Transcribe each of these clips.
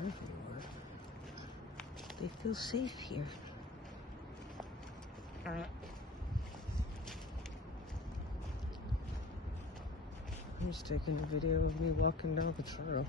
everywhere. They feel safe here. I'm just taking a video of me walking down the trail.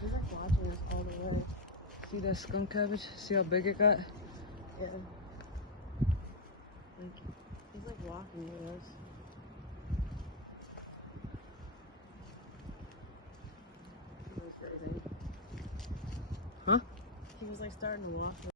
He's like watching us all the way. See that skunk cabbage? See how big it got? Yeah. Like, he's like walking with us. He was crazy. Huh? He was like starting to walk with us.